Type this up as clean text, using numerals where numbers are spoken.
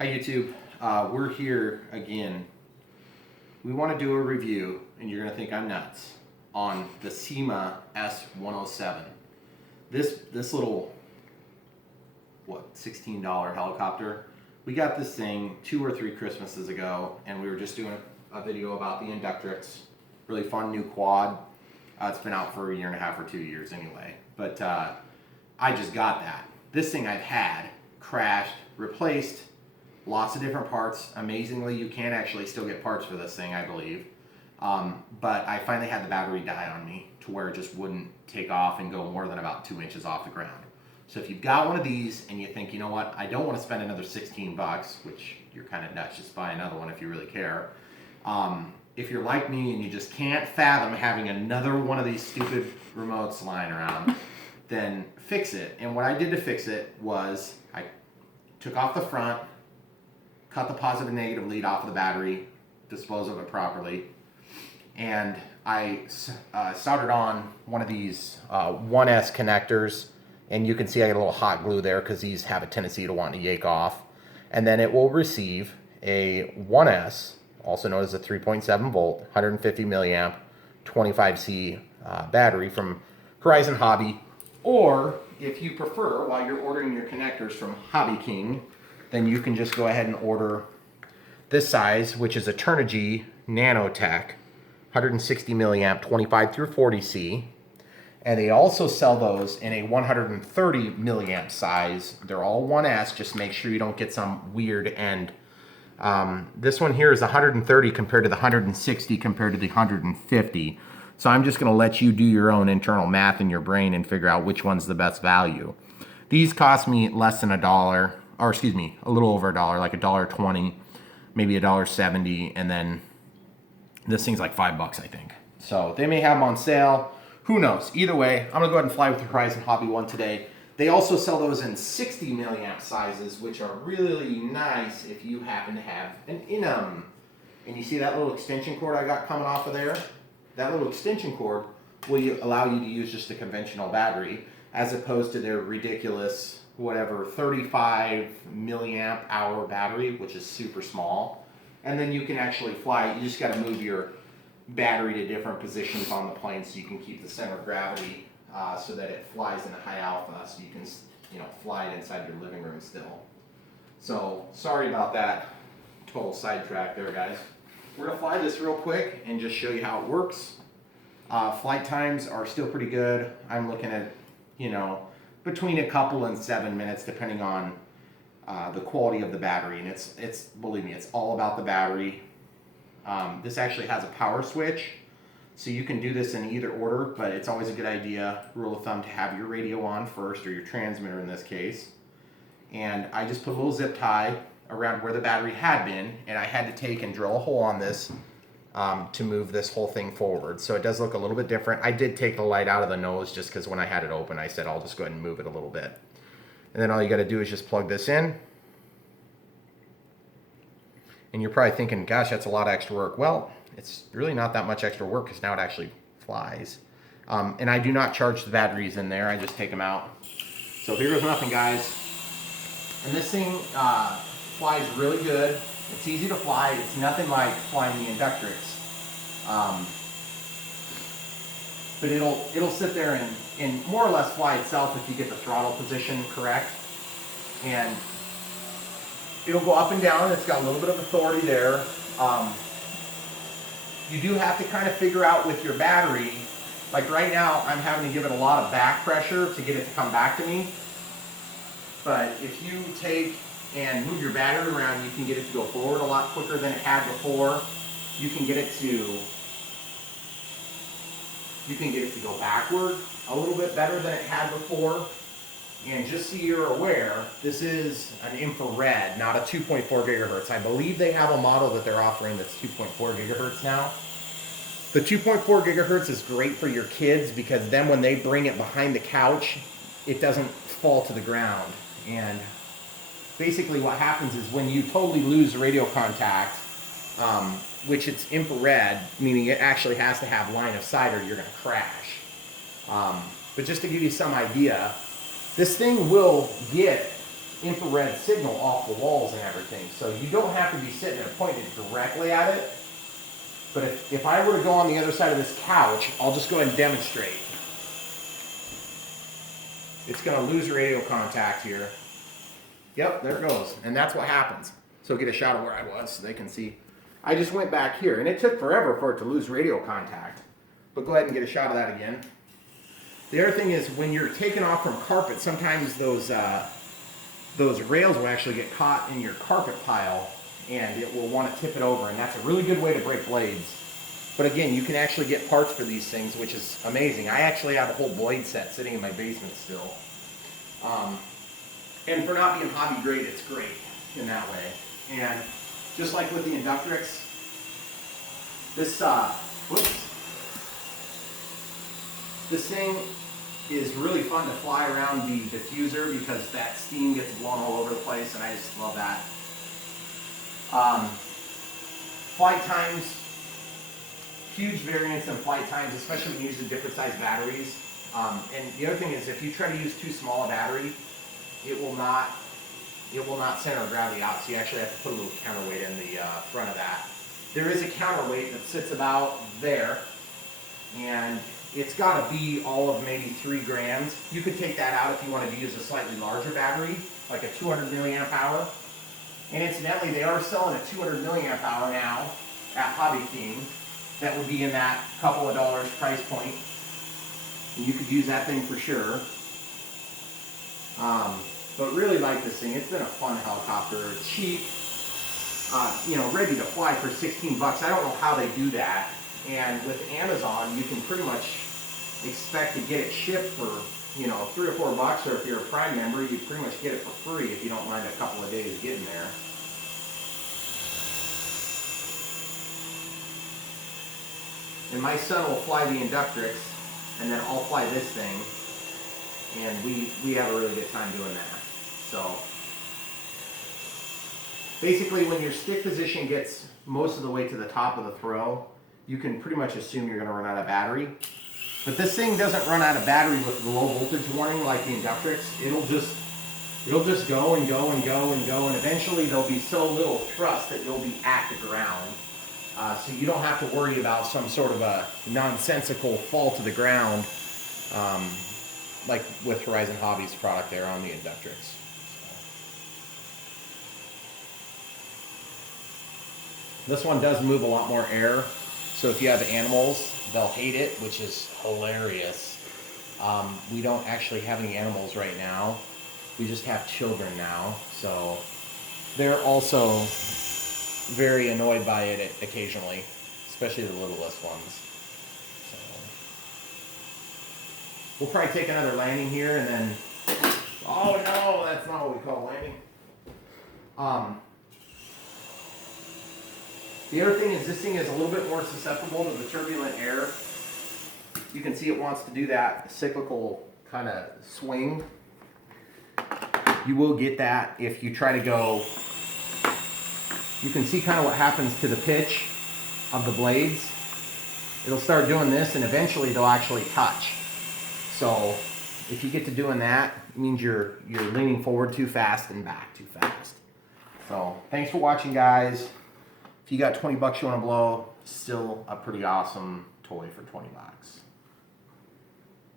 Hi YouTube, we're here again. We want to do a review, and you're going to think I'm nuts, on the Syma S107. This little, $16 helicopter. We got this thing 2 or 3 Christmases ago, and we were just doing a video about the Inductrix. Really fun new quad. It's been out for 1.5 or 2 years anyway, but I just got that. This thing I've had, crashed, replaced, lots of different parts. Amazingly, you can actually still get parts for this thing, I believe. But I finally had the battery die on me to where it just wouldn't take off and go more than about 2 inches off the ground. So if you've got one of these and you think, you know what, I don't want to spend another 16 bucks, which you're kind of nuts, just buy another one if you really care. If you're like me and you just can't fathom having another one of these stupid remotes lying around, then fix it. And what I did to fix it was I took off the front, cut the positive and negative lead off of the battery, dispose of it properly, and I soldered on one of these 1S connectors, and you can see I got a little hot glue there because these have a tendency to want to yank off. And then it will receive a 1S, also known as a 3.7 volt, 150 milliamp, 25C battery from Horizon Hobby. Or if you prefer, while you're ordering your connectors from Hobby King, then you can just go ahead and order this size, which is a Turnigy Nanotech, 160 milliamp, 25 through 40C. And they also sell those in a 130 milliamp size. They're all 1S, just make sure you don't get some weird end. This one here is 130 compared to the 160 compared to the 150. So I'm just gonna let you do your own internal math in your brain and figure out which one's the best value. These cost me less than $1, or excuse me, a little over $1, like $1.20, maybe $1.70, and then this thing's like $5, I think. So they may have them on sale. Who knows? Either way, I'm gonna go ahead and fly with the Horizon Hobby one today. They also sell those in 60 milliamp sizes, which are really nice if you happen to have an Inum. And you see that little extension cord I got coming off of there? That little extension cord will allow you to use just a conventional battery as opposed to their ridiculous, whatever, 35 milliamp hour battery, which is super small. And then you can actually fly. You just gotta move your battery to different positions on the plane so you can keep the center of gravity so that it flies in a high alpha, so you can, fly it inside your living room still. So sorry about that total sidetrack there, guys. We're gonna fly this real quick and just show you how it works. Flight times are still pretty good. I'm looking at, between a couple and 7 minutes, depending on the quality of the battery. And it's believe me, it's all about the battery. This actually has a power switch, so you can do this in either order, but it's always a good idea, rule of thumb, to have your radio on first, or your transmitter in this case. And I just put a little zip tie around where the battery had been, and I had to take and drill a hole on this to move this whole thing forward. So it does look a little bit different. I did take the light out of the nose just because when I had it open, I said I'll just go ahead and move it a little bit. And then all you got to do is just plug this in. And you're probably thinking, gosh, that's a lot of extra work. Well, it's really not that much extra work because now it actually flies. And I do not charge the batteries in there. I just take them out. So here goes nothing, guys. And this thing flies really good. It's easy to fly. It's nothing like flying the Inductrix. But it'll sit there and more or less fly itself if you get the throttle position correct. And it'll go up and down. It's got a little bit of authority there. You do have to kind of figure out with your battery, like right now I'm having to give it a lot of back pressure to get it to come back to me. But if you take and move your battery around, you can get it to go forward a lot quicker than it had before. You can get it to go backward a little bit better than it had before. And just so you're aware, this is an infrared, not a 2.4 gigahertz. I believe they have a model that they're offering that's 2.4 gigahertz now. The 2.4 gigahertz is great for your kids because then when they bring it behind the couch, it doesn't fall to the ground. And basically what happens is when you totally lose radio contact, which it's infrared, meaning it actually has to have line of sight or you're gonna crash. But just to give you some idea, this thing will get infrared signal off the walls and everything. So you don't have to be sitting there pointing directly at it. But if I were to go on the other side of this couch, I'll just go ahead and demonstrate. It's going to lose radio contact here. Yep, there it goes. And that's what happens. So get a shot of where I was so they can see. I just went back here, and it took forever for it to lose radio contact. But go ahead and get a shot of that again. The other thing is when you're taking off from carpet, sometimes those rails will actually get caught in your carpet pile, and it will want to tip it over, and that's a really good way to break blades. But again, you can actually get parts for these things, which is amazing. I actually have a whole blade set sitting in my basement still. And for not being hobby grade, it's great in that way. And just like with the Inductrix, this thing is really fun to fly around the diffuser because that steam gets blown all over the place, and I just love that. Flight times, huge variance in flight times, especially when you use the different size batteries. And the other thing is, if you try to use too small a battery, it will not center gravity out, so you actually have to put a little counterweight in the front of that. There is a counterweight that sits about there, and it's got to be all of maybe 3 grams. You could take that out if you wanted to use a slightly larger battery, like a 200 milliamp hour. And incidentally, they are selling a 200 milliamp hour now at Hobby King. That would be in that couple of dollars price point. And you could use that thing for sure. But really like this thing. It's been a fun helicopter. Cheap, ready to fly for 16 bucks. I don't know how they do that. And with Amazon, you can pretty much expect to get it shipped for, 3 or 4 bucks, or if you're a Prime member, you pretty much get it for free if you don't mind a couple of days getting there. And my son will fly the Inductrix, and then I'll fly this thing, and we have a really good time doing that. So basically, when your stick position gets most of the way to the top of the throw, you can pretty much assume you're going to run out of battery. But this thing doesn't run out of battery with the low voltage warning like the Inductrix. It'll just go and go and go and go, and eventually there'll be so little thrust that you'll be at the ground. So you don't have to worry about some sort of a nonsensical fall to the ground like with Horizon Hobbies product there on the Inductrix. This one does move a lot more air, so if you have animals, they'll hate it, which is hilarious. We don't actually have any animals right now. We just have children now, so they're also very annoyed by it occasionally, especially the littlest ones. So we'll probably take another landing here, and then, oh no, that's not what we call landing. The other thing is this thing is a little bit more susceptible to the turbulent air. You can see it wants to do that cyclical kind of swing. You will get that if you try to go. You can see kind of what happens to the pitch of the blades. It'll start doing this, and eventually they'll actually touch. So if you get to doing that, it means you're leaning forward too fast and back too fast. So thanks for watching, guys. If you got 20 bucks you want to blow, still a pretty awesome toy for 20 bucks.